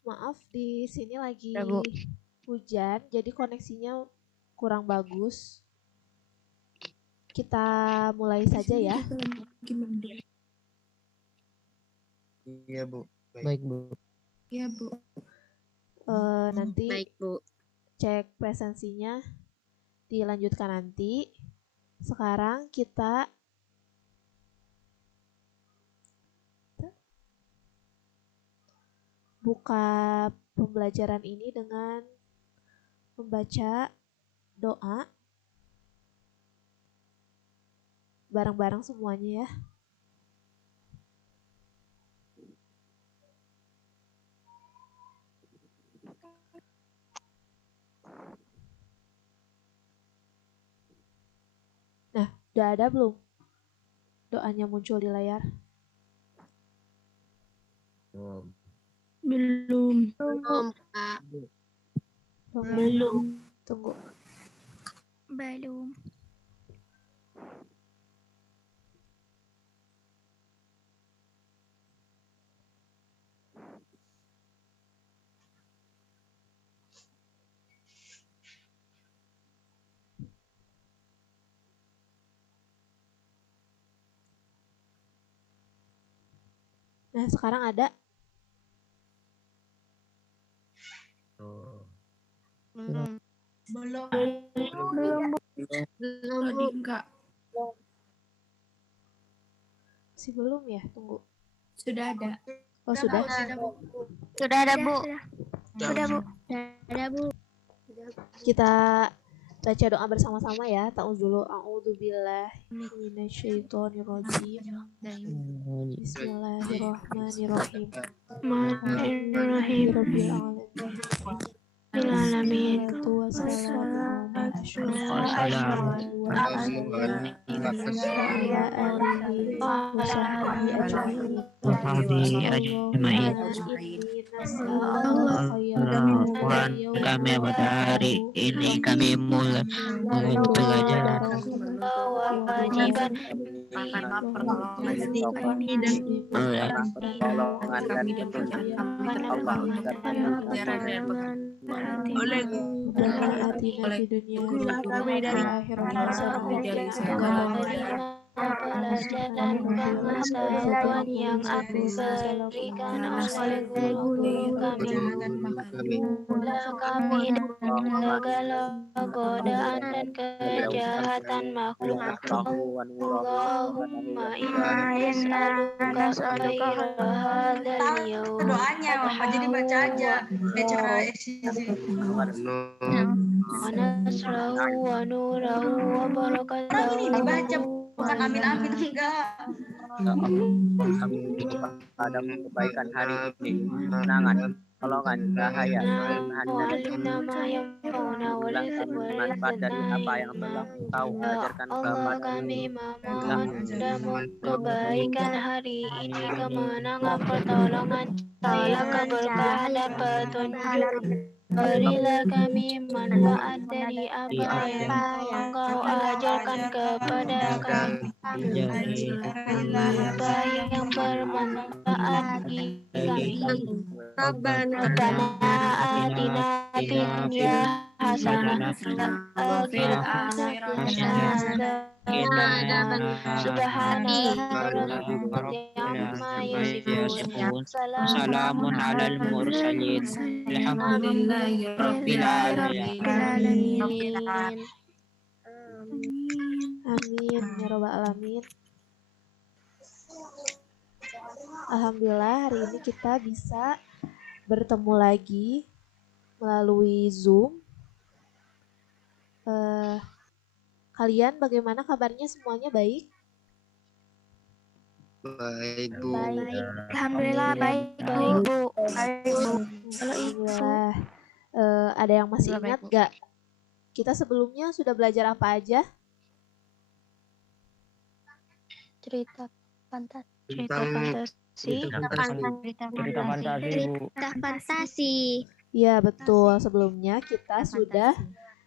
Maaf, di sini lagi Ya, Bu. hujan, jadi koneksinya kurang bagus. Kita mulai saja ya. Iya, Bu. Baik, Bu. Iya, Bu. Nanti Baik, Bu. cek presensinya dilanjutkan nanti. Sekarang kita buka pembelajaran ini dengan membaca doa bareng-bareng semuanya ya. Nah, udah ada belum doanya muncul di layar? Belum. Belum, Kak. Belum. Tunggu. Belum. Nah, sekarang ada. Belum. Belum, Tadi Bu. enggak. Masih belum ya? Tunggu. Sudah ada. Oh, sudah. Sudah ada, Bu. Sudah, Bu. Ada, Bu. Kita baca doa bersama-sama ya. Ta'awudz dulu. A'udzubillahi minasyaitonirrajim. Bismillahirrahmanirrahim. Bismillahirrahmanirrahim. Rabbil alamin. Wassalamu ala asyrofil anbiya'i wal mursalin wa ala alihi wa sahbihi ajma'in. Tuhan kami pada hari ini kami mulai belajar Kewajiban ini dan pertolongan dan petunjuk Allah oleh kami dari segala pelajaran pengetahuan yang aku berikan oleh guru kami. Lah kami dari segala godaan dan kejahatan makhluk. Allahumma inna nas'aluka khaira hadzal yawm. Doanya, Mama, jadi baca aja. Bicara Wa nasrahu wa nurahu wa barakatuhu. ini dibaca, bukan amin-amin, enggak. kami padamu kebaikan hari ini, kemenangan, pertolongan, cahaya, manfaat dari apa yang telah Engkau ajarkan Allah kami memohon kebaikan hari ini, kemenangan, pertolongan, cahaya, keberkahan dan petunjuk. Berilah kami manfaat dari apa yang Engkau ajarkan kepada kami, apa yang bermanfaat bagi kami. Rabbana atina fid dunya hasanah wa fil akhirati hasanah Salamun alal mursalin. Alhamdulillahi rabbil alamin. Amin ya robbal alamin. Alhamdulillah hari ini kita bisa bertemu lagi melalui Zoom. Kalian bagaimana kabarnya, semuanya baik? Baik, Bu. Alhamdulillah baik, Bu. Alhamdulillah. Ada yang masih ingat gak? Kita sebelumnya sudah belajar apa aja? Cerita fantasi. Ya betul, sebelumnya kita sudah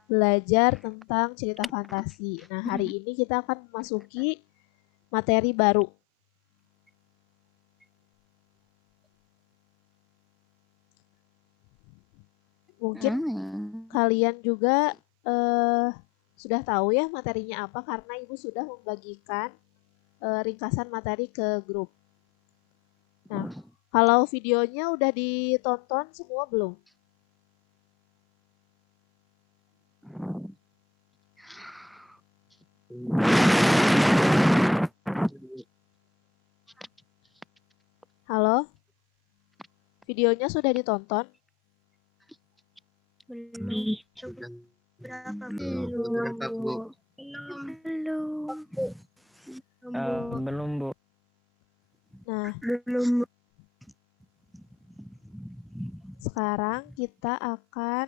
belajar tentang cerita fantasi. Nah, hari ini kita akan memasuki materi baru. Mungkin kalian juga sudah tahu ya materinya apa karena Ibu sudah membagikan ringkasan materi ke grup. Nah, kalau videonya udah ditonton semua belum? Halo? Videonya sudah ditonton? Berapa, Belum. Belum, Bu. Nah, Belum. sekarang kita akan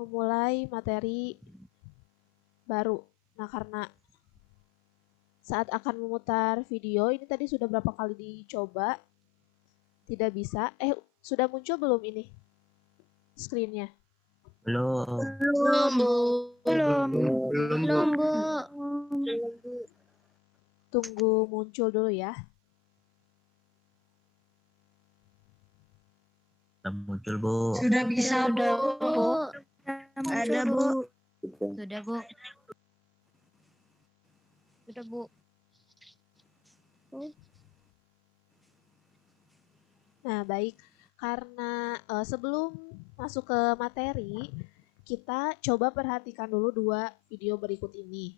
memulai materi baru. Nah, karena saat akan memutar video, ini tadi sudah berapa kali dicoba, tidak bisa. Sudah muncul belum ini screen-nya? Belum. Belum, Bu. Belum, Bu. Tunggu muncul dulu ya. Sudah muncul, Bu. Sudah bisa, Bu. Ada, Bu. Sudah, Bu. Sudah, Bu. Nah, baik. Karena sebelum masuk ke materi, kita coba perhatikan dulu 2 video berikut ini.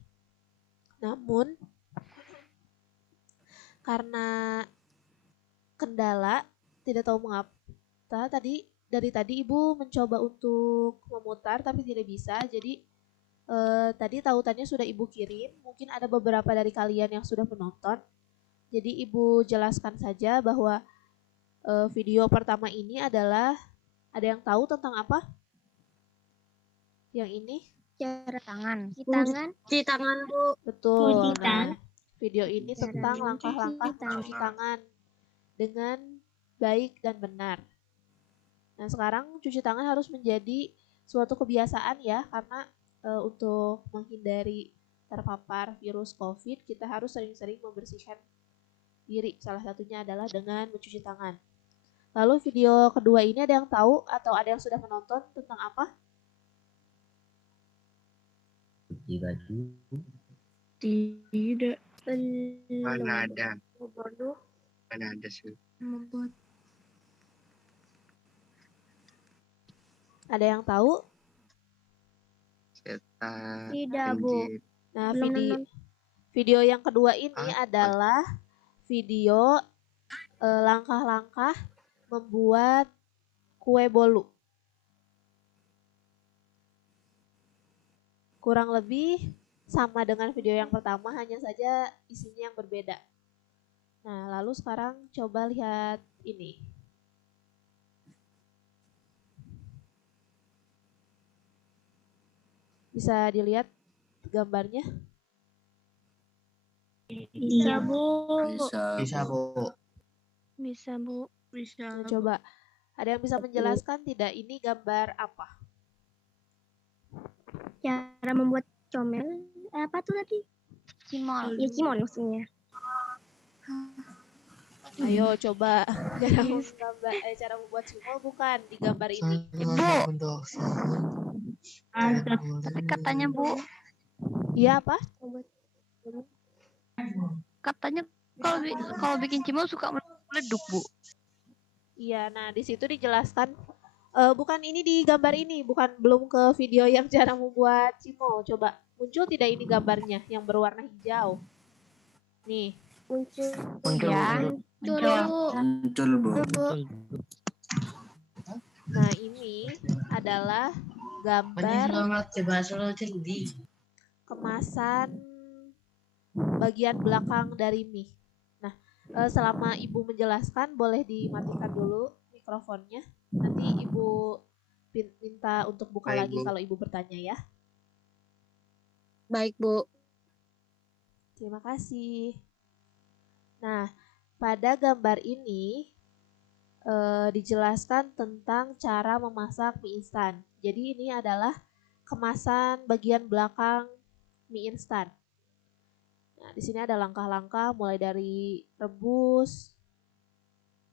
Namun, karena kendala, tidak tahu mengapa, dari tadi Ibu mencoba untuk memutar tapi tidak bisa. Jadi, tadi tautannya sudah Ibu kirim. Mungkin ada beberapa dari kalian yang sudah menonton. Jadi, Ibu jelaskan saja bahwa video pertama ini adalah, ada yang tahu tentang apa? Yang ini? Cara tangan. Cuci tangan, Bu. Betul. Cuci Nah, video ini tentang langkah-langkah mencuci tangan dengan baik dan benar. Nah, sekarang cuci tangan harus menjadi suatu kebiasaan ya, karena untuk menghindari terpapar virus COVID, kita harus sering-sering membersihkan diri. Salah satunya adalah dengan mencuci tangan. Lalu video kedua ini ada yang tahu atau ada yang sudah menonton tentang apa? Cuci baju. Tidak. Mana ada? Waduh. Mana ada sih? Membuat. Ada yang tahu? Cetak. Tidak, Bu. penjit. Nah, video yang kedua ini Apa? adalah video langkah-langkah membuat kue bolu. Kurang lebih sama dengan video yang pertama, hanya saja isinya yang berbeda. Nah, lalu sekarang coba lihat ini. Bisa dilihat gambarnya? Bisa, Bu. Bisa, Bu. Bisa, Bu. Bisa. Nah, coba, ada yang bisa menjelaskan tidak ini gambar apa? Cara membuat comel. Apa tuh tadi? Cimol. Ya, cimol maksudnya. Ayo coba cara membuat cimol bukan di gambar ini. Tapi katanya, Bu, Iya apa? katanya kalau bikin cimol suka meleduk, Bu. Iya, nah di situ dijelaskan bukan ini di gambar ini, belum ke video yang cara membuat cimol. Coba muncul tidak ini gambarnya yang berwarna hijau? Nih, Muncul. Ya. Muncul, Bu. nah ini adalah gambar kemasan bagian belakang dari mie. Nah, selama Ibu menjelaskan boleh dimatikan dulu mikrofonnya. Nanti Ibu minta untuk buka Baik, lagi Bu. kalau Ibu bertanya ya. Baik, Bu. Terima kasih. Nah, pada gambar ini dijelaskan tentang cara memasak mie instan. Jadi ini adalah kemasan bagian belakang mie instan. Nah, di sini ada langkah-langkah mulai dari rebus,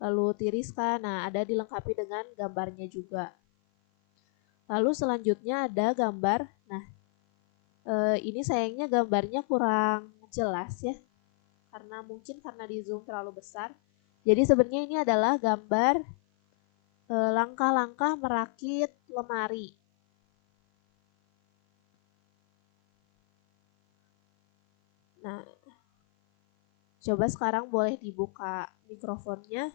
lalu tiriskan. Nah, ada dilengkapi dengan gambarnya juga. Lalu selanjutnya ada gambar. Nah, ini sayangnya gambarnya kurang jelas ya, karena di zoom terlalu besar. Jadi sebenarnya ini adalah gambar langkah-langkah merakit lemari. Nah, coba sekarang boleh dibuka mikrofonnya.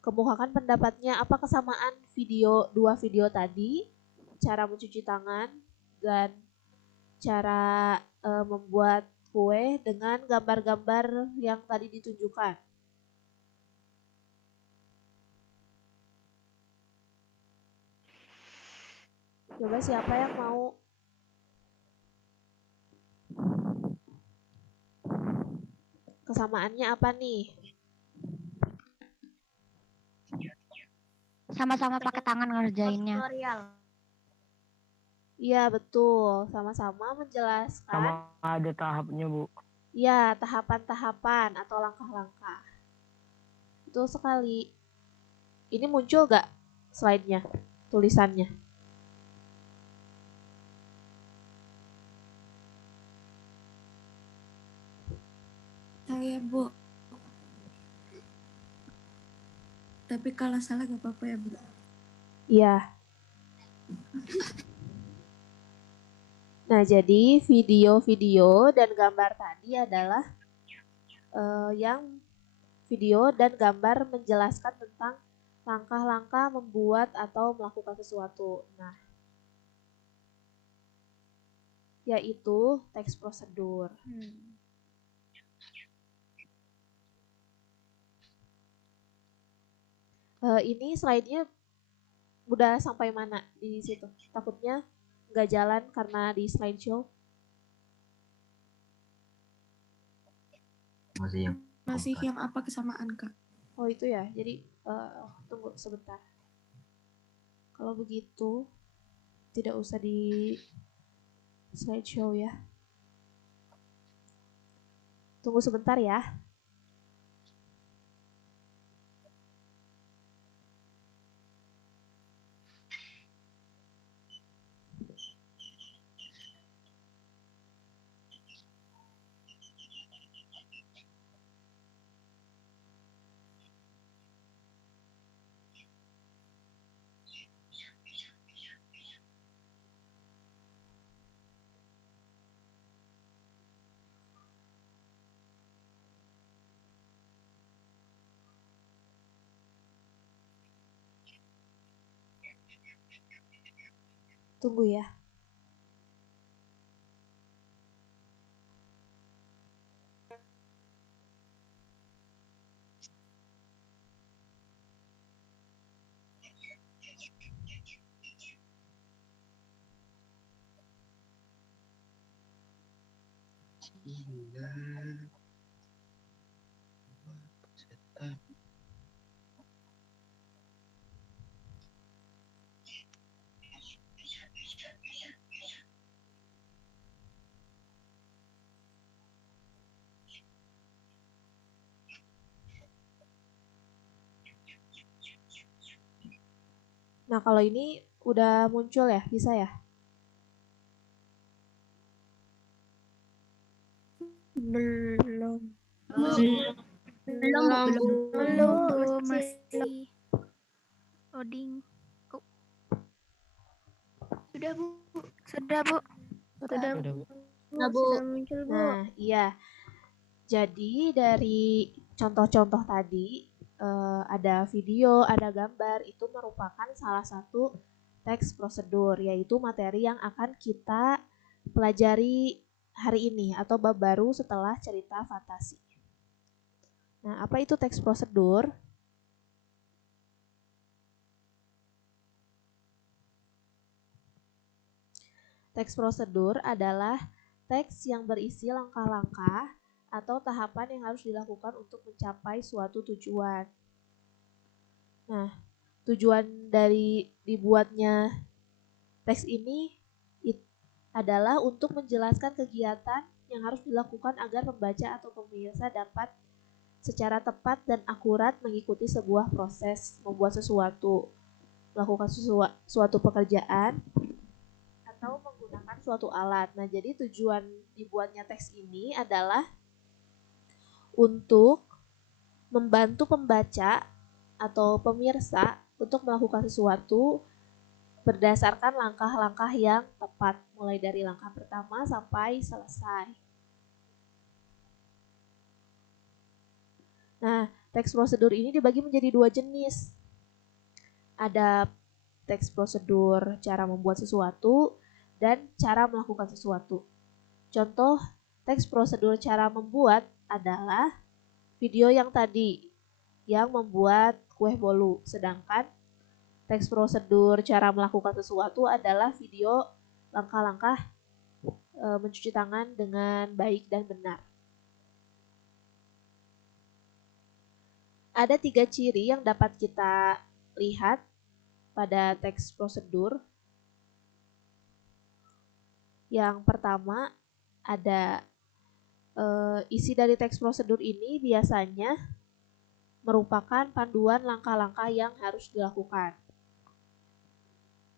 Kemukakan pendapatnya, apa kesamaan dua video tadi, cara mencuci tangan dan cara membuat kue dengan gambar-gambar yang tadi ditunjukkan. Coba siapa yang mau? Kesamaannya apa nih? Sama-sama pakai tangan ngerjainnya. Tutorial. Iya betul, sama-sama menjelaskan. Sama ada tahapnya, Bu. Ya, tahapan-tahapan atau langkah-langkah. Betul sekali. Ini muncul gak slide-nya, tulisannya? Saya, Bu. Tapi kalau salah gak apa-apa ya, Bu. Iya. Nah, jadi video-video dan gambar tadi adalah yang video dan gambar menjelaskan tentang langkah-langkah membuat atau melakukan sesuatu. Nah, yaitu teks prosedur. Ini slide-nya udah sampai mana di situ? Takutnya nggak jalan karena di slideshow. Masih yang apa kesamaan, Kak? Oh itu ya, jadi tunggu sebentar. Kalau begitu tidak usah di slideshow ya. Tunggu sebentar ya. Tunggu ya. Nah, kalau ini udah muncul ya, bisa ya? Belum. Belum, masih loading. Oh. Sudah, Bu. Sudah, Bu. Sudah. Sudah muncul, Bu. Nah, iya. Jadi dari contoh-contoh tadi ada video, ada gambar, itu merupakan salah satu teks prosedur, yaitu materi yang akan kita pelajari hari ini atau bab baru setelah cerita fantasi. Nah, apa itu teks prosedur? Teks prosedur adalah teks yang berisi langkah-langkah atau tahapan yang harus dilakukan untuk mencapai suatu tujuan. Nah, tujuan dari dibuatnya teks ini adalah untuk menjelaskan kegiatan yang harus dilakukan agar pembaca atau pemirsa dapat secara tepat dan akurat mengikuti sebuah proses membuat sesuatu, melakukan suatu pekerjaan, atau menggunakan suatu alat. Nah, jadi tujuan dibuatnya teks ini adalah untuk membantu pembaca atau pemirsa untuk melakukan sesuatu berdasarkan langkah-langkah yang tepat, mulai dari langkah pertama sampai selesai. Nah, teks prosedur ini dibagi menjadi dua jenis. Ada teks prosedur cara membuat sesuatu dan cara melakukan sesuatu. Contoh teks prosedur cara membuat adalah video yang tadi, yang membuat kue bolu. Sedangkan teks prosedur cara melakukan sesuatu adalah video langkah-langkah mencuci tangan dengan baik dan benar. Ada 3 ciri yang dapat kita lihat pada teks prosedur. Yang pertama, ada isi dari teks prosedur ini biasanya merupakan panduan langkah-langkah yang harus dilakukan.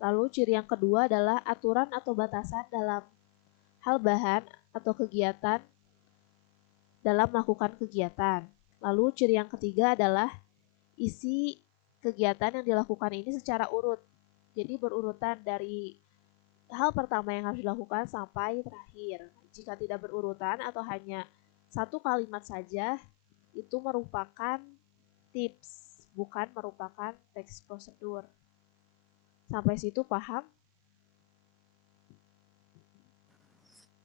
Lalu ciri yang kedua adalah aturan atau batasan dalam hal bahan atau kegiatan dalam melakukan kegiatan. Lalu ciri yang ketiga adalah isi kegiatan yang dilakukan ini secara urut. Jadi berurutan dari hal pertama yang harus dilakukan sampai terakhir. Jika tidak berurutan atau hanya satu kalimat saja, itu merupakan tips, bukan merupakan teks prosedur. Sampai situ paham?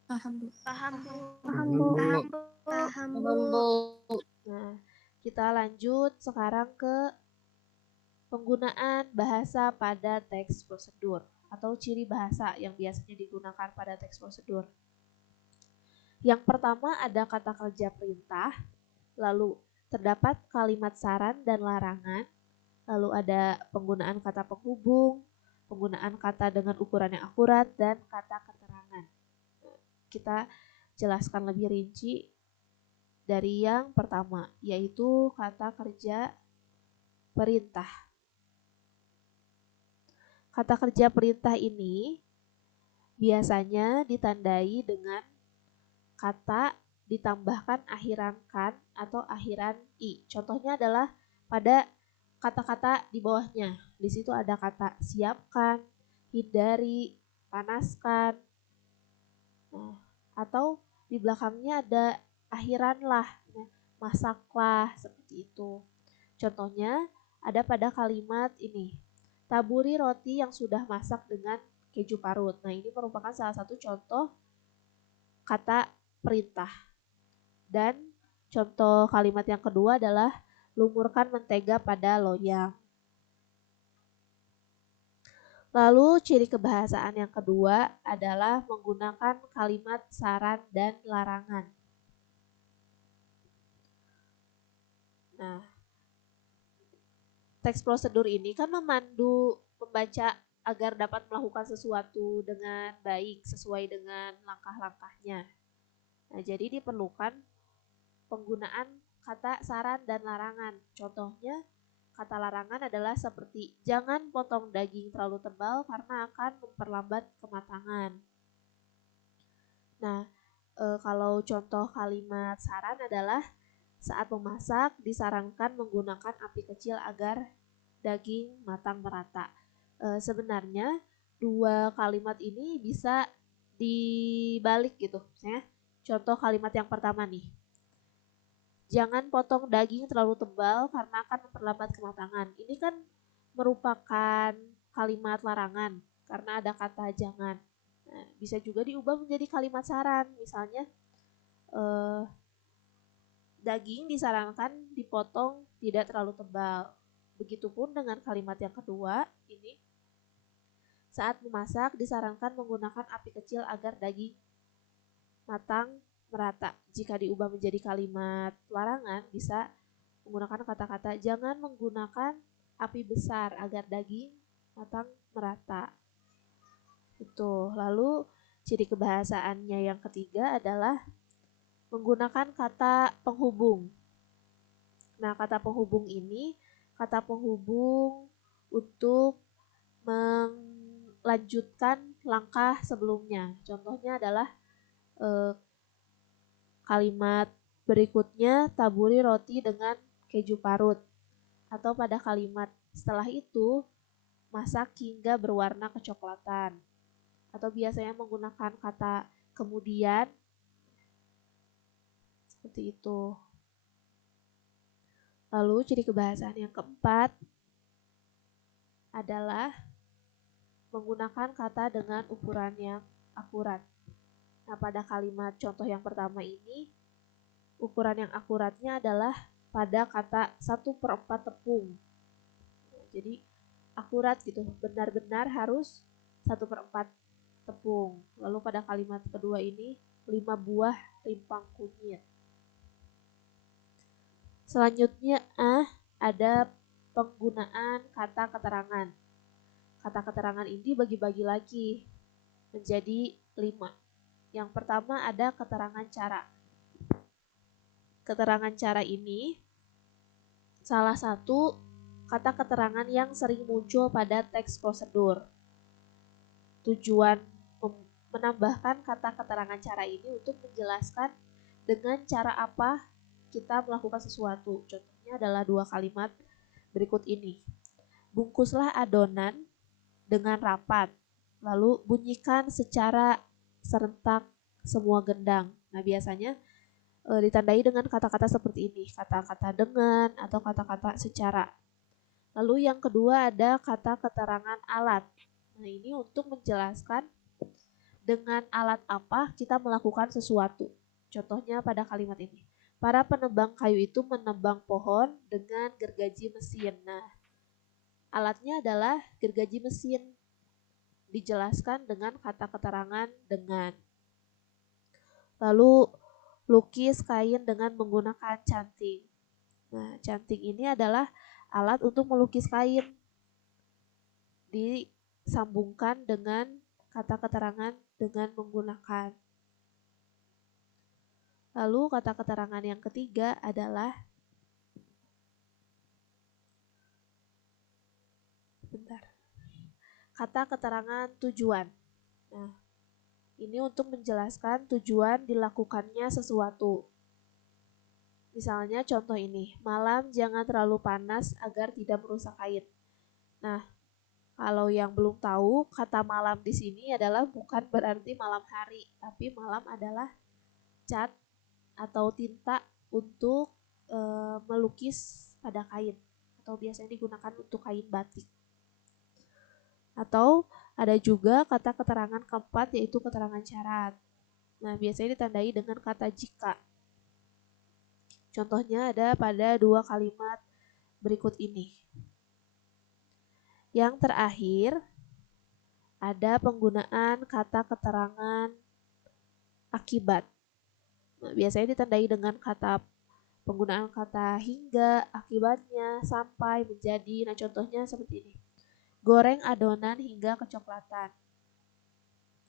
Paham, Bu. Paham, Bu. Paham, Bu. Paham, Bu. Paham, Bu. Nah, kita lanjut sekarang ke penggunaan bahasa pada teks prosedur atau ciri bahasa yang biasanya digunakan pada teks prosedur. Yang pertama ada kata kerja perintah, lalu terdapat kalimat saran dan larangan, lalu ada penggunaan kata penghubung, penggunaan kata dengan ukuran yang akurat, dan kata keterangan. Kita jelaskan lebih rinci dari yang pertama, yaitu kata kerja perintah. Kata kerja perintah ini biasanya ditandai dengan kata ditambahkan akhiran kan atau akhiran i. Contohnya adalah pada kata-kata di bawahnya. Di situ ada kata siapkan, hindari, panaskan. Nah, atau di belakangnya ada akhiran lah, masaklah, seperti itu. Contohnya ada pada kalimat ini, taburi roti yang sudah masak dengan keju parut. Nah, ini merupakan salah satu contoh kata perintah. Dan contoh kalimat yang kedua adalah lumurkan mentega pada loyang. Lalu ciri kebahasaan yang kedua adalah menggunakan kalimat saran dan larangan. Nah, teks prosedur ini kan memandu pembaca agar dapat melakukan sesuatu dengan baik sesuai dengan langkah-langkahnya. Nah, jadi diperlukan penggunaan kata saran dan larangan. Contohnya, kata larangan adalah seperti jangan potong daging terlalu tebal karena akan memperlambat kematangan. Nah, kalau contoh kalimat saran adalah saat memasak disarankan menggunakan api kecil agar daging matang merata. Sebenarnya dua kalimat ini bisa dibalik gitu. Misalnya, contoh kalimat yang pertama nih. Jangan potong daging terlalu tebal karena akan memperlambat kematangan. Ini kan merupakan kalimat larangan karena ada kata jangan. Nah, bisa juga diubah menjadi kalimat saran. Misalnya, daging disarankan dipotong tidak terlalu tebal. Begitupun dengan kalimat yang kedua, ini saat memasak disarankan menggunakan api kecil agar daging matang merata. Jika diubah menjadi kalimat larangan, bisa menggunakan kata-kata jangan menggunakan api besar agar daging matang merata. Itu. Lalu ciri kebahasaannya yang ketiga adalah menggunakan kata penghubung. Nah, kata penghubung ini kata penghubung untuk melanjutkan langkah sebelumnya. Contohnya adalah kalimat berikutnya taburi roti dengan keju parut. Atau pada kalimat setelah itu masak hingga berwarna kecoklatan. Atau biasanya menggunakan kata kemudian. Seperti itu. Lalu ciri kebahasaan yang keempat adalah menggunakan kata dengan ukuran yang akurat. Nah, pada kalimat contoh yang pertama ini, ukuran yang akuratnya adalah pada kata 1/4 tepung. Jadi akurat gitu, benar-benar harus 1/4 tepung. Lalu pada kalimat kedua ini 5 buah rimpang kunyit. Selanjutnya ada penggunaan kata keterangan. Kata keterangan ini dibagi-bagi lagi menjadi 5. Yang pertama ada keterangan cara. Keterangan cara ini salah satu kata keterangan yang sering muncul pada teks prosedur. Tujuan menambahkan kata keterangan cara ini untuk menjelaskan dengan cara apa kita melakukan sesuatu. Contohnya adalah 2 kalimat berikut ini. Bungkuslah adonan dengan rapat, lalu bunyikan secara serentak semua gendang. Nah, biasanya ditandai dengan kata-kata seperti ini, kata-kata dengan atau kata-kata secara. Lalu yang kedua ada kata keterangan alat. Nah, ini untuk menjelaskan dengan alat apa kita melakukan sesuatu. Contohnya pada kalimat ini. Para penebang kayu itu menebang pohon dengan gergaji mesin. Nah, alatnya adalah gergaji mesin. Dijelaskan dengan kata keterangan dengan. Lalu lukis kain dengan menggunakan canting. Nah, canting ini adalah alat untuk melukis kain. Disambungkan dengan kata keterangan dengan menggunakan. Lalu kata keterangan yang ketiga adalah kata keterangan tujuan. Nah, ini untuk menjelaskan tujuan dilakukannya sesuatu. Misalnya contoh ini, malam jangan terlalu panas agar tidak merusak kain. Nah, kalau yang belum tahu, kata malam di sini adalah bukan berarti malam hari, tapi malam adalah cat atau tinta untuk melukis pada kain, atau biasanya digunakan untuk kain batik. Atau ada juga kata keterangan keempat yaitu keterangan syarat. Nah, biasanya ditandai dengan kata jika. Contohnya ada pada 2 kalimat berikut ini. Yang terakhir ada penggunaan kata keterangan akibat. Nah, biasanya ditandai dengan kata penggunaan kata hingga, akibatnya, sampai, menjadi. Nah, contohnya seperti ini. Goreng adonan hingga kecoklatan.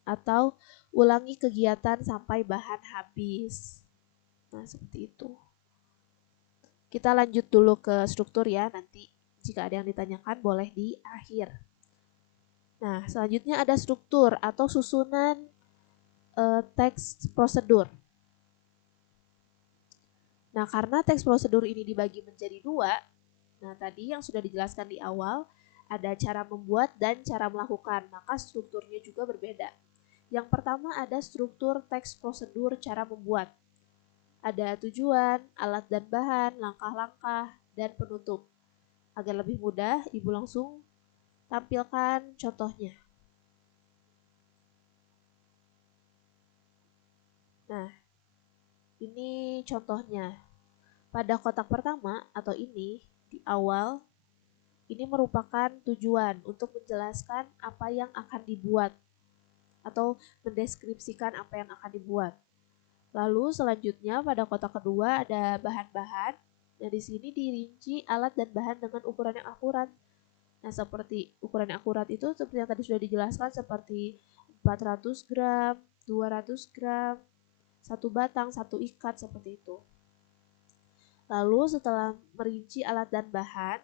Atau ulangi kegiatan sampai bahan habis. Nah, seperti itu. Kita lanjut dulu ke struktur ya, nanti jika ada yang ditanyakan boleh di akhir. Nah, selanjutnya ada struktur atau susunan teks prosedur. Nah, karena teks prosedur ini dibagi menjadi 2, nah tadi yang sudah dijelaskan di awal, ada cara membuat dan cara melakukan, maka strukturnya juga berbeda. Yang pertama ada struktur teks prosedur cara membuat. Ada tujuan, alat dan bahan, langkah-langkah, dan penutup. Agar lebih mudah, Ibu langsung tampilkan contohnya. Nah, ini contohnya. Pada kotak pertama atau ini, di awal, ini merupakan tujuan untuk menjelaskan apa yang akan dibuat atau mendeskripsikan apa yang akan dibuat. Lalu selanjutnya pada kotak kedua ada bahan-bahan. Nah, di sini dirinci alat dan bahan dengan ukuran yang akurat. Nah, seperti ukuran yang akurat itu seperti yang tadi sudah dijelaskan seperti 400 gram, 200 gram, 1 batang, 1 ikat seperti itu. Lalu setelah merinci alat dan bahan,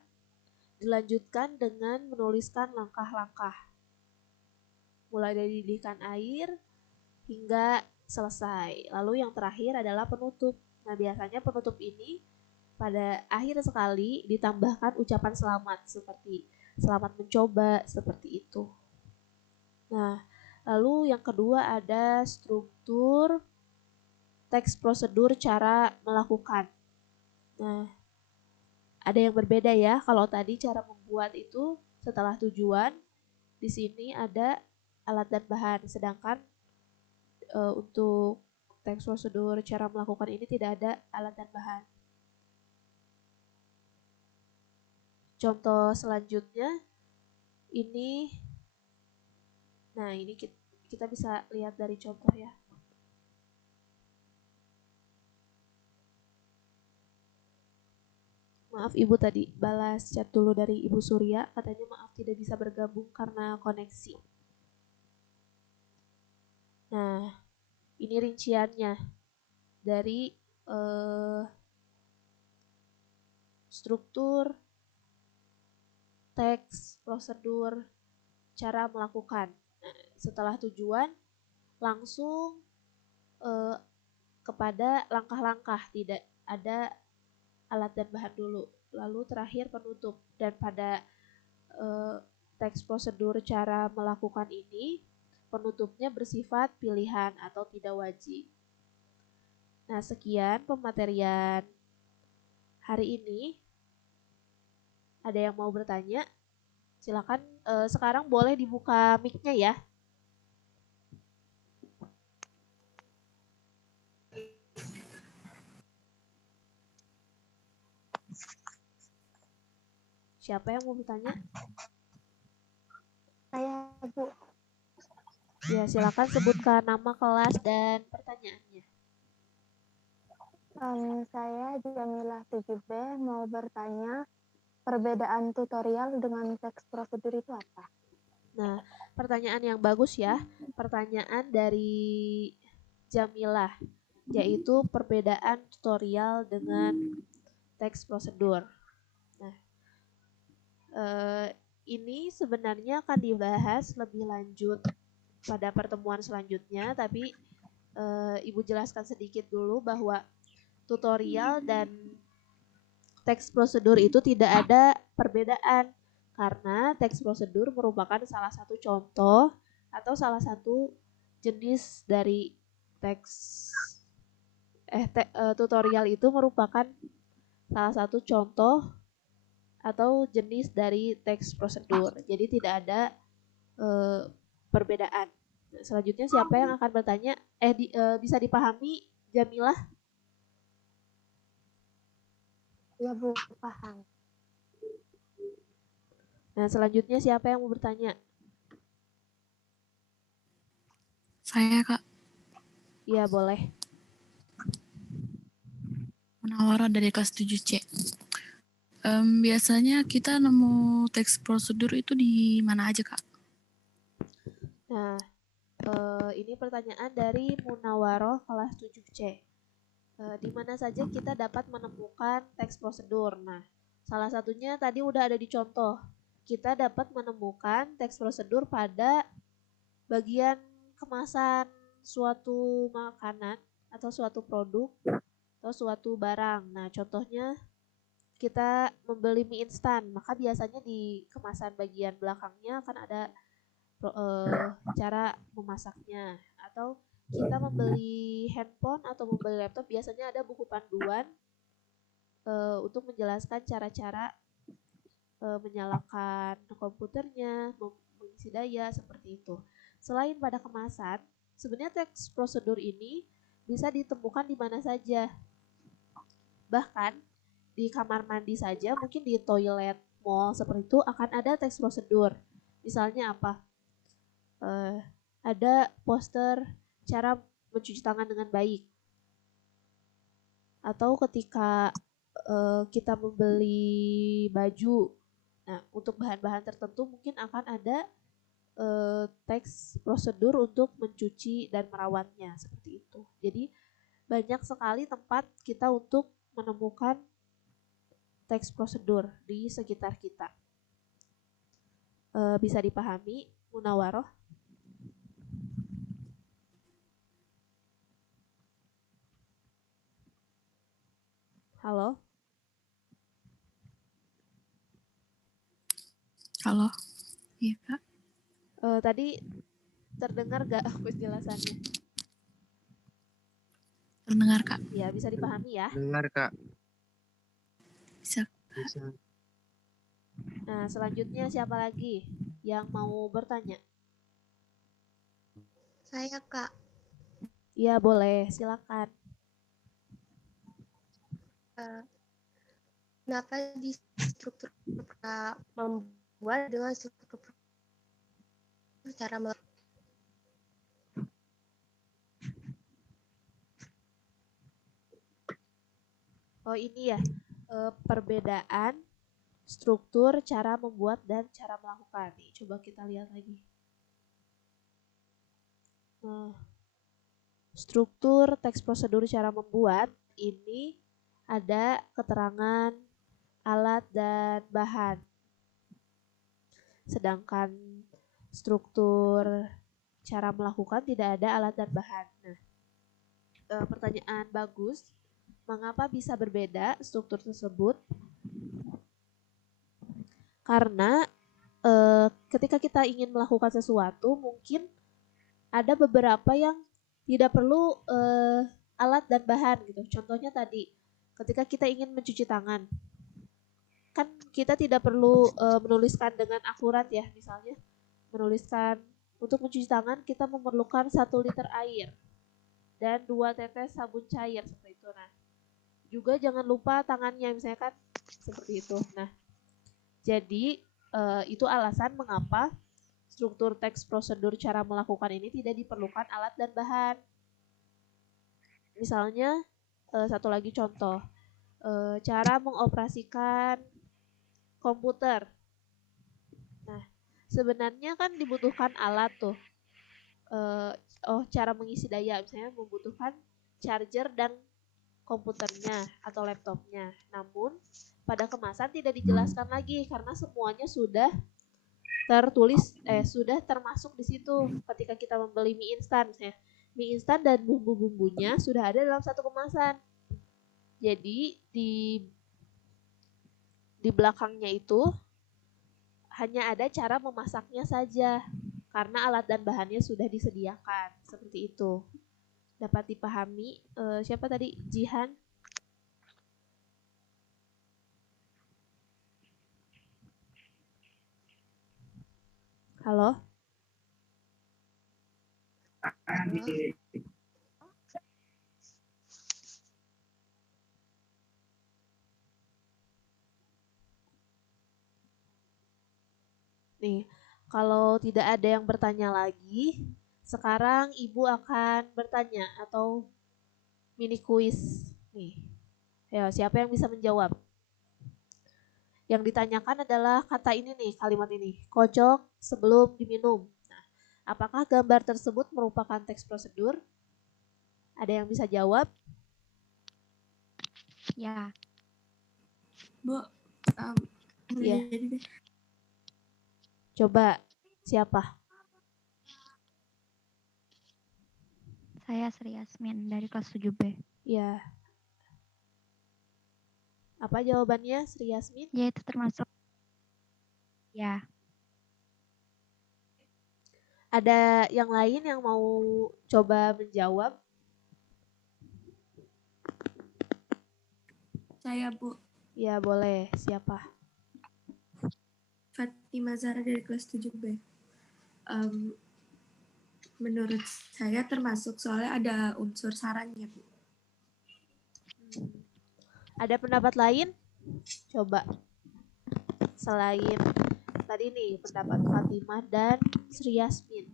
dilanjutkan dengan menuliskan langkah-langkah, mulai dari didihkan air hingga selesai. Lalu yang terakhir adalah penutup. Nah, biasanya penutup ini pada akhir sekali ditambahkan ucapan selamat seperti selamat mencoba, seperti itu. Nah, lalu yang kedua ada struktur teks prosedur cara melakukan. Nah, ada yang berbeda ya. Kalau tadi cara membuat itu setelah tujuan, di sini ada alat dan bahan. Sedangkan untuk teks prosedur cara melakukan ini tidak ada alat dan bahan. Contoh selanjutnya ini, nah ini kita bisa lihat dari contoh ya. Maaf Ibu tadi balas chat dulu dari Ibu Surya, katanya maaf tidak bisa bergabung karena koneksi. Nah, ini rinciannya dari struktur, teks, prosedur, cara melakukan. Nah, setelah tujuan langsung kepada langkah-langkah, tidak ada alat dan bahan dulu, lalu terakhir penutup. Dan pada teks prosedur cara melakukan ini penutupnya bersifat pilihan atau tidak wajib. Nah, sekian pematerian hari ini. Ada yang mau bertanya? Silakan, sekarang boleh dibuka mic-nya ya. Siapa yang mau bertanya? Saya, Bu. Ya, silakan sebutkan nama, kelas, dan pertanyaannya. Saya Jamilah 7B mau bertanya, perbedaan tutorial dengan teks prosedur itu apa? Nah, pertanyaan yang bagus ya. Pertanyaan dari Jamilah, yaitu perbedaan tutorial dengan teks prosedur. Nah, ini sebenarnya akan dibahas lebih lanjut pada pertemuan selanjutnya, tapi Ibu jelaskan sedikit dulu bahwa tutorial dan teks prosedur itu tidak ada perbedaan, karena teks prosedur merupakan salah satu contoh atau salah satu jenis dari tutorial itu merupakan salah satu contoh atau jenis dari teks prosedur. Jadi tidak ada perbedaan. Selanjutnya siapa yang akan bertanya? Bisa dipahami, Jamilah? Ya, Bu, paham. Nah, selanjutnya siapa yang mau bertanya? Saya Kak, Iya, boleh. Munawara dari kelas 7C. Biasanya kita nemu teks prosedur itu di mana aja Kak? Nah, ini pertanyaan dari Munawaroh kelas 7C. Di mana saja kita dapat menemukan teks prosedur? Nah, salah satunya tadi udah ada di contoh. Kita dapat menemukan teks prosedur pada bagian kemasan suatu makanan atau suatu produk atau suatu barang. Nah, contohnya kita membeli mie instan, maka biasanya di kemasan bagian belakangnya akan ada cara memasaknya. Atau kita membeli handphone atau membeli laptop, biasanya ada buku panduan untuk menjelaskan cara-cara menyalakan komputernya, mengisi daya, seperti itu. Selain pada kemasan, sebenarnya teks prosedur ini bisa ditemukan di mana saja. Bahkan di kamar mandi saja, mungkin di toilet mall seperti itu akan ada teks prosedur. Misalnya apa? Ada poster cara mencuci tangan dengan baik. Atau ketika kita membeli baju, nah untuk bahan-bahan tertentu mungkin akan ada teks prosedur untuk mencuci dan merawatnya, seperti itu. Jadi banyak sekali tempat kita untuk menemukan teks prosedur di sekitar kita. Bisa dipahami, Munawaroh? Halo? Halo. Iya, Kak. Tadi terdengar gak penjelasannya? Terdengar, Kak. Ya, bisa dipahami ya. Dengar, Kak. Bisa. Bisa. Nah, selanjutnya siapa lagi yang mau bertanya? Saya, Kak. Ya, boleh. Silakan. Kenapa di struktur membuat dengan struktur cara Oh, ini ya. Perbedaan struktur cara membuat dan cara melakukan. Nih, coba kita lihat lagi. Struktur teks prosedur cara membuat ini ada keterangan alat dan bahan. Sedangkan struktur cara melakukan tidak ada alat dan bahan. Nah, pertanyaan bagus. Mengapa bisa berbeda struktur tersebut? Karena ketika kita ingin melakukan sesuatu, mungkin ada beberapa yang tidak perlu alat dan bahan gitu. Contohnya tadi, ketika kita ingin mencuci tangan, kan kita tidak perlu menuliskan dengan akurat ya. Misalnya, menuliskan untuk mencuci tangan kita memerlukan 1 liter air dan 2 tetes sabun cair seperti itu. Nah, juga jangan lupa tangannya misalnya kan seperti itu. Nah, jadi itu alasan mengapa struktur teks prosedur cara melakukan ini tidak diperlukan alat dan bahan. Misalnya satu lagi contoh, cara mengoperasikan komputer. Nah, sebenarnya kan dibutuhkan alat tuh. Cara mengisi daya misalnya membutuhkan charger dan komputernya atau laptopnya. Namun pada kemasan tidak dijelaskan lagi karena semuanya sudah tertulis sudah termasuk di situ. Ketika kita membeli mie instan misalnya, mie instan dan bumbu-bumbunya sudah ada dalam satu kemasan. Jadi di belakangnya itu hanya ada cara memasaknya saja karena alat dan bahannya sudah disediakan. Seperti itu. Dapat dipahami? Siapa tadi? Jihan? Halo? Nih, kalau tidak ada yang bertanya lagi, sekarang Ibu akan bertanya atau mini kuis. Nih, ya siapa yang bisa menjawab? Yang ditanyakan adalah kata ini nih, kalimat ini. Kocok sebelum diminum. Nah, apakah gambar tersebut merupakan teks prosedur? Ada yang bisa jawab? Ya. Bu, Iya. Coba, siapa? Saya Sri Yasmin dari kelas 7B. Ya. Apa jawabannya, Sri Yasmin? Ya, itu termasuk. Ya. Ada yang lain yang mau coba menjawab? Saya, Bu. Ya, boleh. Siapa? Fatima Zara dari kelas 7B. Menurut saya termasuk soalnya ada unsur sarannya, Bu. Ada pendapat lain? Coba. Selain tadi nih, pendapat Fatimah dan Sri Yasmin.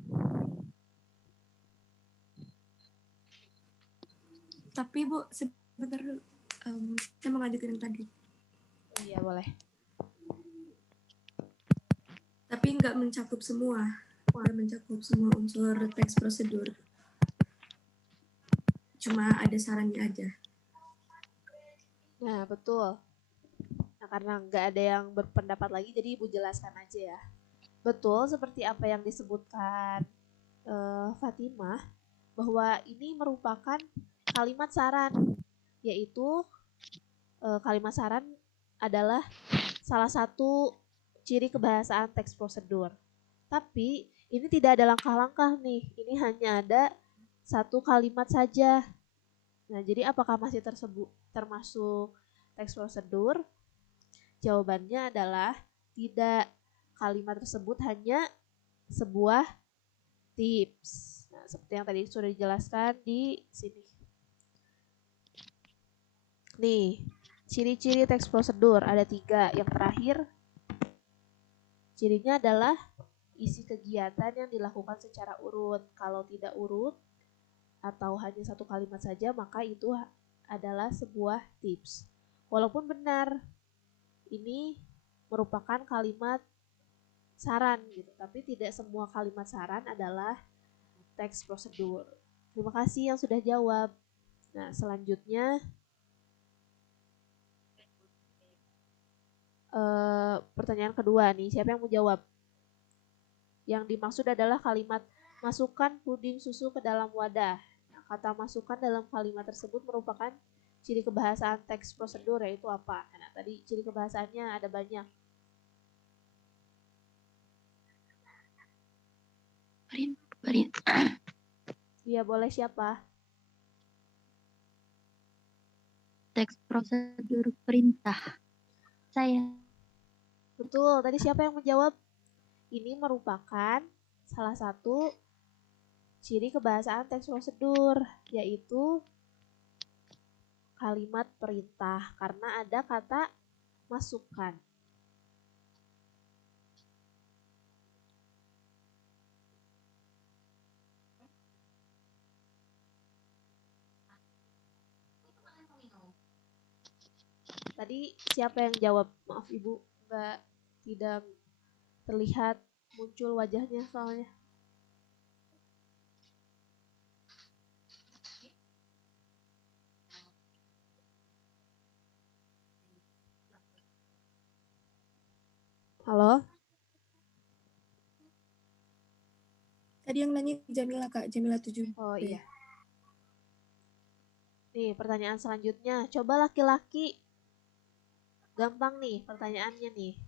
Tapi, Bu, sebentar dulu. Saya mau ngajukin yang tadi. Iya, boleh. Tapi nggak mencakup semua. Nggak mencakup semua unsur teks prosedur. Cuma ada sarannya aja. Nah, betul. Nah, Nah, karena nggak ada yang berpendapat lagi, jadi Ibu jelaskan aja ya. Betul seperti apa yang disebutkan Fatimah, bahwa ini merupakan kalimat saran, yaitu kalimat saran adalah salah satu ciri kebahasaan teks prosedur. Tapi ini tidak ada langkah-langkah nih, ini hanya ada satu kalimat saja. Nah, jadi apakah masih termasuk teks prosedur? Jawabannya adalah tidak. Kalimat tersebut hanya sebuah tips. Nah, seperti yang tadi sudah dijelaskan di sini. Nih, ciri-ciri teks prosedur ada 3. Yang terakhir, cirinya adalah isi kegiatan yang dilakukan secara urut. Kalau tidak urut atau hanya satu kalimat saja, maka itu adalah sebuah tips. Walaupun benar, ini merupakan kalimat saran gitu, tapi tidak semua kalimat saran adalah teks prosedur. Terima kasih yang sudah jawab. Nah, selanjutnya pertanyaan kedua nih, siapa yang mau jawab? Yang dimaksud adalah kalimat masukkan puding susu ke dalam wadah. Nah, kata masukkan dalam kalimat tersebut merupakan ciri kebahasaan teks prosedur, yaitu apa? Nah, tadi ciri kebahasaannya ada banyak. Iya, boleh siapa? Teks prosedur perintah. Saya. Betul, tadi siapa yang menjawab? Ini merupakan salah satu ciri kebahasaan teks prosedur, yaitu kalimat perintah, karena ada kata masukkan. Tadi siapa yang jawab? Maaf Ibu, tidak terlihat muncul wajahnya soalnya. Halo? Tadi yang nanya Jamila, Kak. Jamila 7. Oh iya. Nih, pertanyaan selanjutnya. Coba laki-laki. Gampang nih pertanyaannya nih.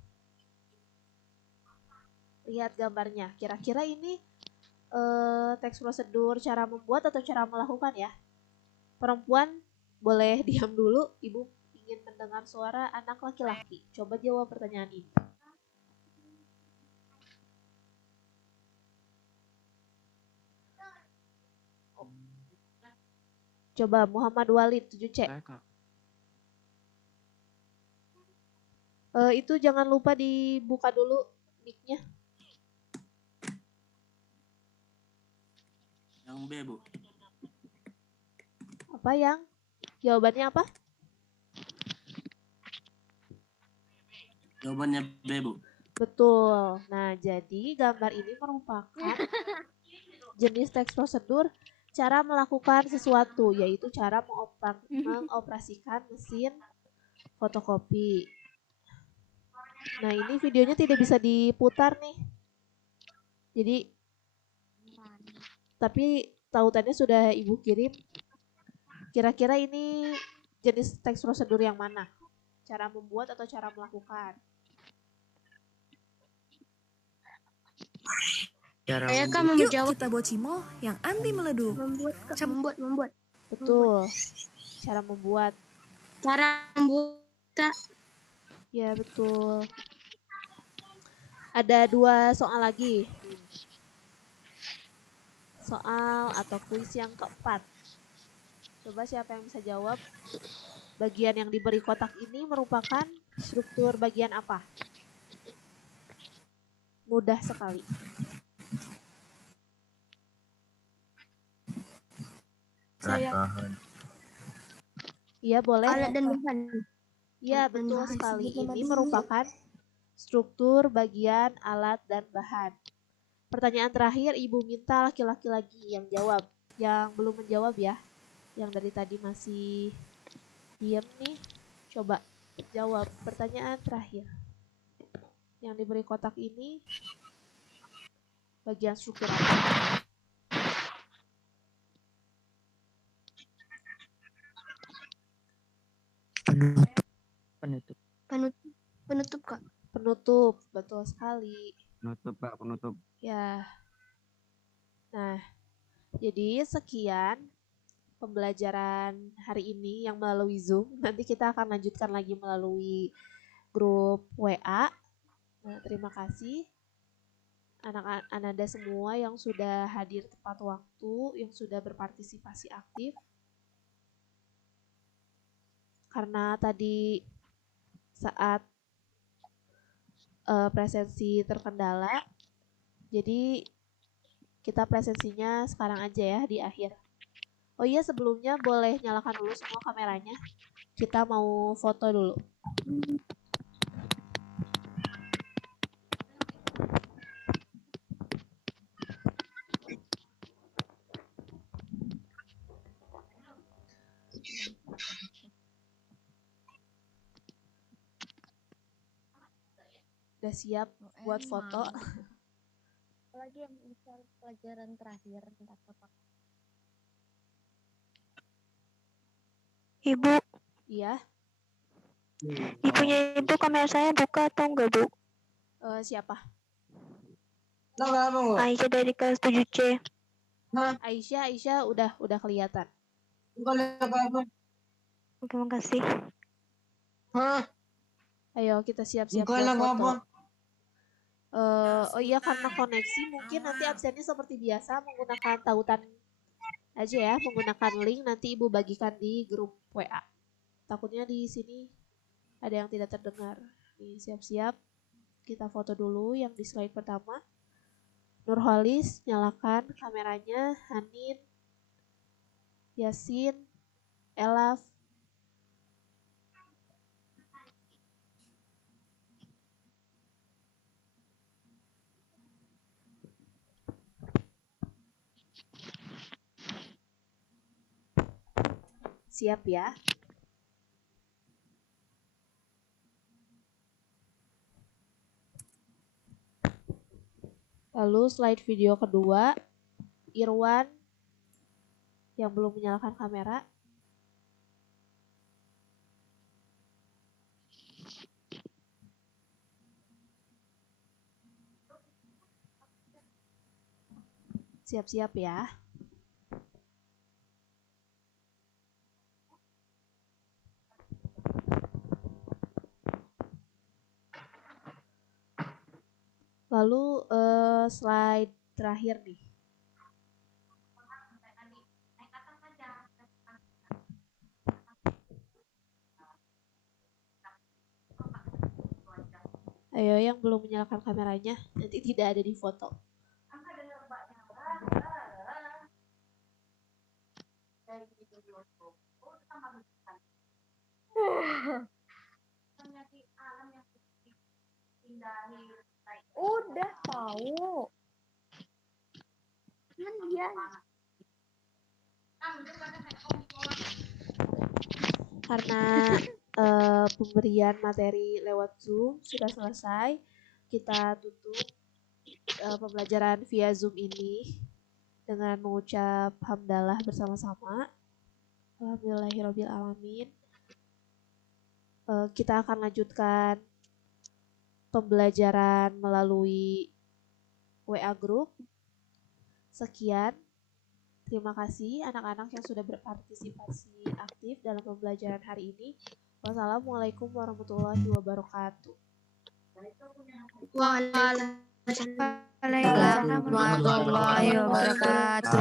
Lihat gambarnya. Kira-kira ini teks prosedur cara membuat atau cara melakukan ya? Perempuan boleh diam dulu. Ibu ingin mendengar suara anak laki-laki. Coba jawab pertanyaan ini. Coba Muhammad Walid 7C. Itu jangan lupa dibuka dulu mic-nya. Yang B, Bu. Apa yang? Jawabannya apa? Jawabannya B, Bu. Betul. Nah, jadi gambar ini merupakan jenis teks prosedur cara melakukan sesuatu, yaitu cara mengoperasikan mesin fotokopi. Nah, ini videonya tidak bisa diputar nih. Jadi, tapi tautannya sudah Ibu kirim. Kira-kira ini jenis teks prosedur yang mana? Cara membuat atau cara melakukan? Saya kan mau Yuk menjawab. kita buat cimol yang anti meledup. Membuat. Betul. Cara membuat. Cara membuat, Kak. Ya, betul. Ada 2 soal lagi. Soal atau kuis yang keempat. Coba siapa yang bisa jawab? Bagian yang diberi kotak ini merupakan struktur bagian apa? Mudah sekali. Alat bahan. Iya, boleh. Alat dan bahan. Iya, betul sekali. Ini merupakan struktur bagian alat dan bahan. Pertanyaan terakhir, Ibu minta laki-laki lagi yang jawab. Yang belum menjawab ya. Yang dari tadi masih diam nih. Coba Jawab pertanyaan terakhir. Yang diberi kotak ini bagian struktur apa? Penutup. Penutup Kak. Penutup, betul sekali. Penutup Kak, penutup. Ya. Nah, jadi sekian pembelajaran hari ini yang melalui Zoom. Nanti kita akan lanjutkan lagi melalui grup WA. Nah, terima kasih anak-anak Anda semua yang sudah hadir tepat waktu, yang sudah berpartisipasi aktif. Karena tadi saat presensi terkendala, jadi kita presensinya sekarang aja ya di akhir. Oh iya, sebelumnya boleh nyalakan dulu semua kameranya. Kita mau foto dulu. Udah siap buat foto? Lagi yang misal pelajaran terakhir tentang apa? Ibu, Iya. ibunya ibu kamera saya buka atau enggak, Bu? Siapa? Aisyah dari kelas 7C. Aisyah udah kelihatan. Terima kasih. Ayo kita siap-siap buat foto. Oh iya, karena koneksi mungkin nanti absennya seperti biasa menggunakan tautan aja ya, menggunakan link nanti Ibu bagikan di grup WA. Takutnya di sini ada yang tidak terdengar. Nih, siap-siap. Kita foto dulu yang di slide pertama. Nurholis, nyalakan kameranya. Hanin, Yasin, Elaf. Siap ya. Lalu slide video kedua, Irwan yang belum menyalakan kamera. Siap-siap ya. Lalu slide terakhir nih. Ayo yang belum menyalakan kameranya, nanti tidak ada di foto. Udah tahu. Kan dia. Karena pemberian materi lewat Zoom sudah selesai, kita tutup pembelajaran via Zoom ini dengan mengucap hamdalah bersama-sama. Alhamdulillahirrabbilalamin. Kita akan lanjutkan pembelajaran melalui WA Group. Sekian. Terima kasih anak-anak yang sudah berpartisipasi aktif dalam pembelajaran hari ini. Wassalamualaikum warahmatullahi wabarakatuh. Waalaikumsalam warahmatullahi wabarakatuh.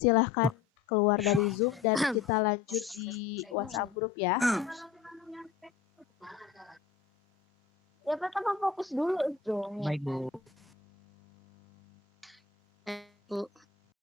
Silahkan keluar dari Zoom dan kita lanjut di WhatsApp grup ya. Ya pertama fokus dulu dong. Baik, Bu. Bu.